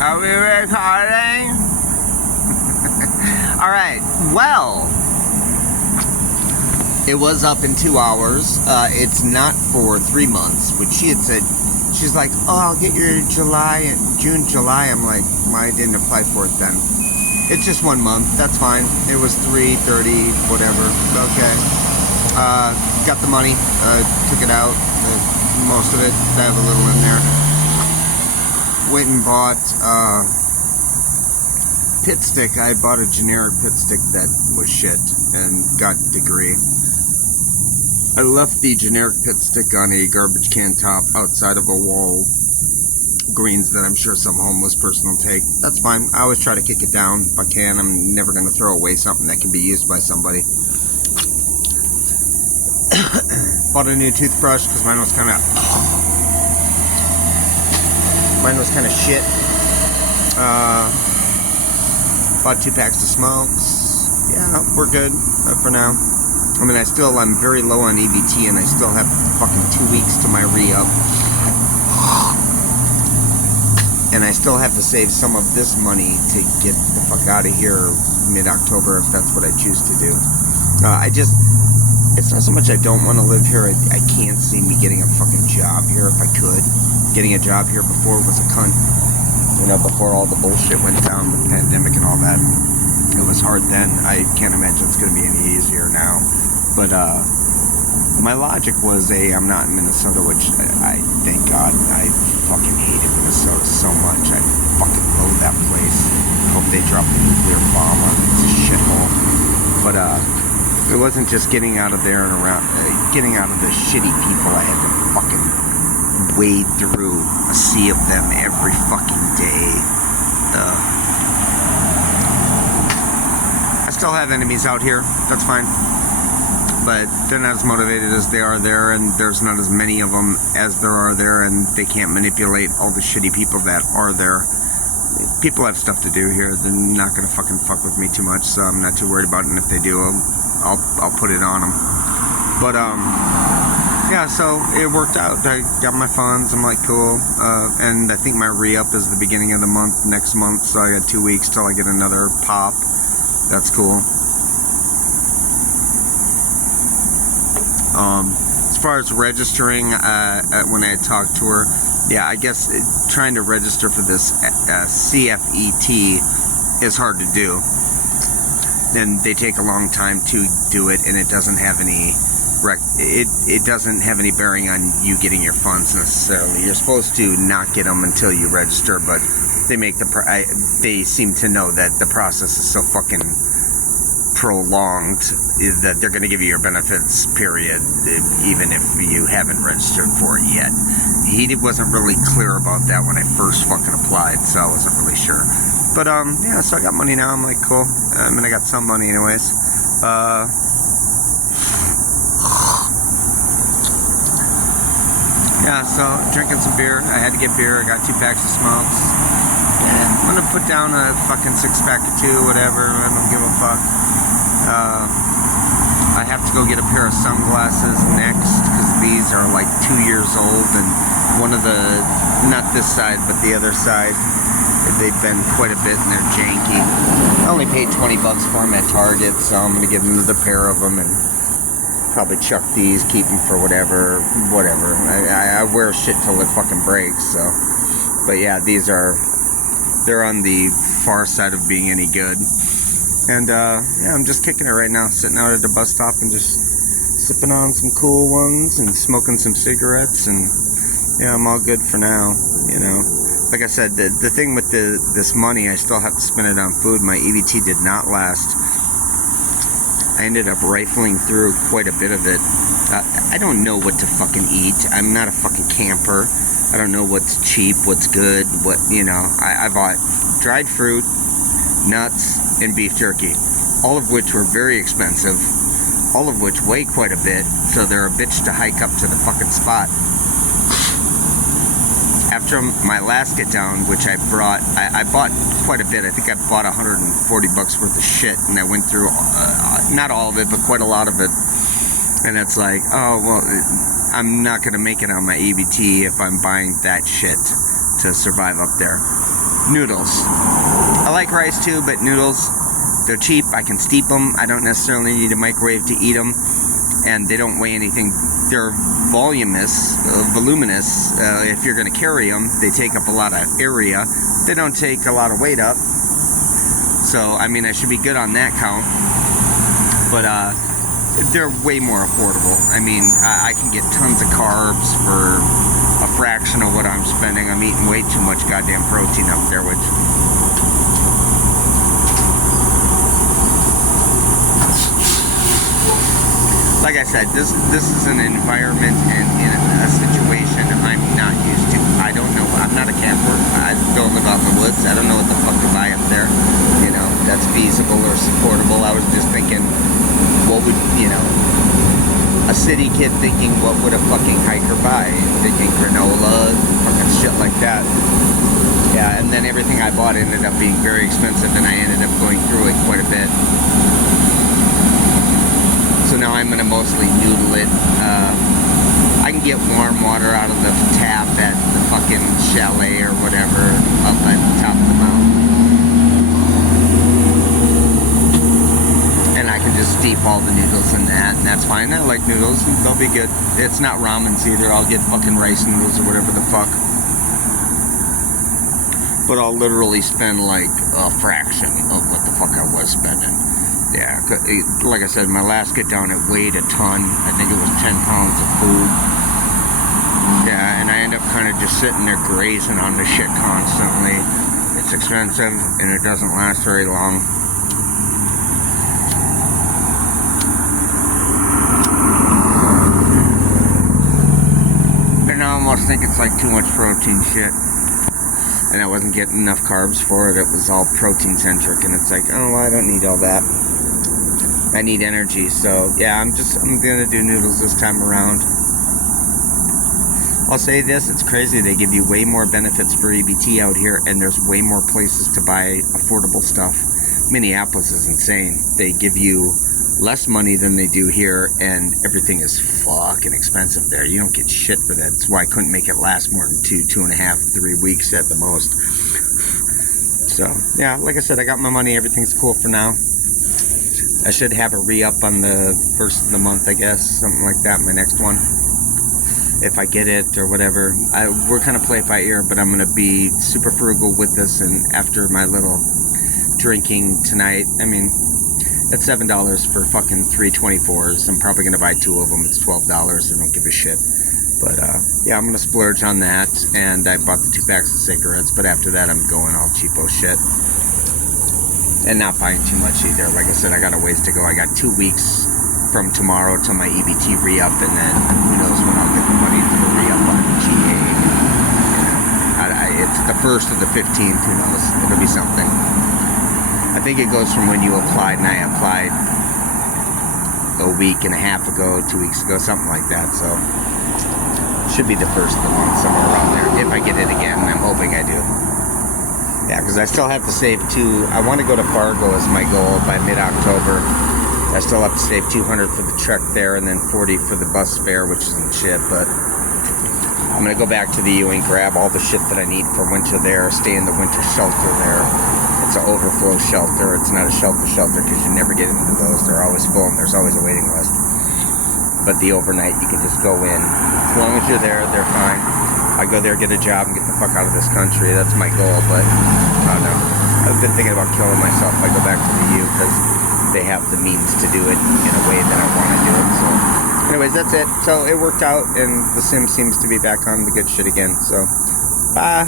Are we recording? Alright, well, it was up in 2 hours. It's not for 3 months, which she had said. She's like, oh, I'll get your June, July. I'm like, why I didn't apply for it then? It's just 1 month. That's fine. It was $330, whatever. Okay. Got the money. Took it out. Most of it. I have a little in there. Went and bought pit stick. I bought a generic pit stick that was shit and got degree. I left the generic pit stick on a garbage can top outside of a wall. Greens that I'm sure some homeless person will take. That's fine. I always try to kick it down if I can. I'm never going to throw away something that can be used by somebody. Bought a new toothbrush because mine was kind of shit. Bought 2 packs of smokes. Yeah, we're good for now. I mean, I'm very low on EBT, and I still have fucking 2 weeks to my re-up. And I still have to save some of this money to get the fuck out of here mid-October, if that's what I choose to do. It's not so much I don't want to live here, I can't see me getting a fucking job here if I could. Getting a job here before was a cunt. You know, before all the bullshit went down with the pandemic and all that. It was hard then. I can't imagine it's going to be any easier now. But, my logic was, I'm not in Minnesota, which I thank God. I fucking hated Minnesota so much. I fucking loathe that place. I hope they drop a nuclear bomb on it. It's a shithole. But, it wasn't just getting out of there and around, getting out of the shitty people. I had to fucking wade through a sea of them every fucking day. I still have enemies out here. That's fine. But they're not as motivated as they are there, and there's not as many of them as there are there, and they can't manipulate all the shitty people that are there. People have stuff to do here. They're not gonna fucking fuck with me too much, so I'm not too worried about it. And if they do, I'll put it on them. But yeah, so it worked out. I got my funds. I'm like, cool. And I think my re-up is the beginning of the month next month, so I got 2 weeks till I get another pop. That's cool. As far as registering, when I talked to her, yeah, I guess trying to register for this CFET is hard to do. And they take a long time to do it, and it doesn't have any it doesn't have any bearing on you getting your funds necessarily. You're supposed to not get them until you register, but they make they seem to know that the process is so fucking prolonged that they're going to give you your benefits, period, even if you haven't registered for it yet. He wasn't really clear about that when I first fucking applied, so I wasn't really sure. But yeah, so I got money now. I'm like, cool. I mean, I got some money anyways. Yeah, so drinking some beer. I had to get beer. I got 2 packs of smokes. Yeah, I'm gonna put down a fucking 6-pack or 2, whatever. I don't give a fuck. I have to go get a pair of sunglasses next because these are like 2 years old, and one of the, not this side, but the other side, they've been quite a bit and they're janky. I only paid $20 for them at Target, so I'm gonna get another pair of them and probably chuck these, keep them for whatever. I wear shit till it fucking breaks, so. But yeah, they're on the far side of being any good. And yeah, I'm just kicking it right now, sitting out at the bus stop and just sipping on some cool ones and smoking some cigarettes, and yeah, I'm all good for now, you know. Like I said, the thing with this money, I still have to spend it on food. My EBT did not last. I ended up rifling through quite a bit of it. I don't know what to fucking eat. I'm not a fucking camper. I don't know what's cheap, what's good, I bought dried fruit, nuts, and beef jerky, all of which were very expensive, all of which weigh quite a bit, so they're a bitch to hike up to the fucking spot. After my last get down, which I bought quite a bit. I think I bought $140 worth of shit, and I went through not all of it, but quite a lot of it. And it's like, oh well, I'm not gonna make it on my EBT if I'm buying that shit to survive up there. Noodles. I like rice too, but noodles, they're cheap. I can steep them. I don't necessarily need a microwave to eat them. And they don't weigh anything. They're voluminous. If you're going to carry them, they take up a lot of area. They don't take a lot of weight up. So, I mean, I should be good on that count. But they're way more affordable. I mean, I can get tons of carbs for a fraction of what I'm spending. I'm eating way too much goddamn protein up there, which... Like I said, this is an environment and in a situation I'm not used to. I don't know. I'm not a camper. I don't live out in the woods. I don't know what the fuck to buy up there. You know, that's feasible or supportable. I was just thinking, what would, you know, a city kid thinking, what would a fucking hiker buy? Thinking granola, fucking shit like that. Yeah, and then everything I bought ended up being very expensive, and I ended up going through it quite a bit. So now I'm going to mostly noodle it. I can get warm water out of the tap at the fucking chalet or whatever up at the top of the mountain. And I can just steep all the noodles in that, and that's fine. I like noodles, and they'll be good. It's not ramens either. I'll get fucking rice noodles or whatever the fuck. But I'll literally spend like a fraction of what the fuck I was spending. Yeah, like I said, my last get down, it weighed a ton. I think it was 10 pounds of food. Yeah, and I end up kind of just sitting there grazing on this shit constantly. It's expensive, and it doesn't last very long. And I almost think it's like too much protein shit. And I wasn't getting enough carbs for it. It was all protein-centric, and it's like, oh, well, I don't need all that. I need energy, so yeah, I'm gonna do noodles this time around. I'll say this, it's crazy, they give you way more benefits for EBT out here, and there's way more places to buy affordable stuff. Minneapolis is insane. They give you less money than they do here, and everything is fucking expensive there. You don't get shit for that. That's why I couldn't make it last more than 2.5, 3 weeks at the most. So, yeah, like I said, I got my money, everything's cool for now. I should have a re-up on the first of the month, I guess, something like that, my next one. If I get it or whatever. We're kind of play it by ear, but I'm going to be super frugal with this, and after my little drinking tonight, I mean, that's $7 for fucking 3 24s. I'm probably going to buy 2 of them. It's $12. I don't give a shit. But, yeah, I'm going to splurge on that, and I bought the 2 packs of cigarettes, but after that I'm going all cheapo shit. And not buying too much either. Like I said, I got a ways to go. I got 2 weeks from tomorrow till my EBT re-up, and then who knows when I'll get the money for the re-up on GA. It's the 1st or the 15th, who knows. It'll be something. I think it goes from when you applied, and I applied a week and a half ago, 2 weeks ago, something like that. So should be the 1st of the month, somewhere around there. If I get it again, I'm hoping I do. Yeah, because I still have to save I want to go to Fargo as my goal by mid-October. I still have to save $200 for the trek there, and then $40 for the bus fare, which isn't shit, but I'm going to go back to the U and grab all the shit that I need for winter there, stay in the winter shelter there. It's an overflow shelter. It's not a shelter because you never get into those. They're always full, and there's always a waiting list. But the overnight, you can just go in. As long as you're there, they're fine. I go there, get a job, and get the fuck out of this country. That's my goal, but I don't know. I've been thinking about killing myself if I go back to the U, because they have the means to do it in a way that I want to do it. So, anyways, that's it. So it worked out, and the sim seems to be back on the good shit again. So, bye.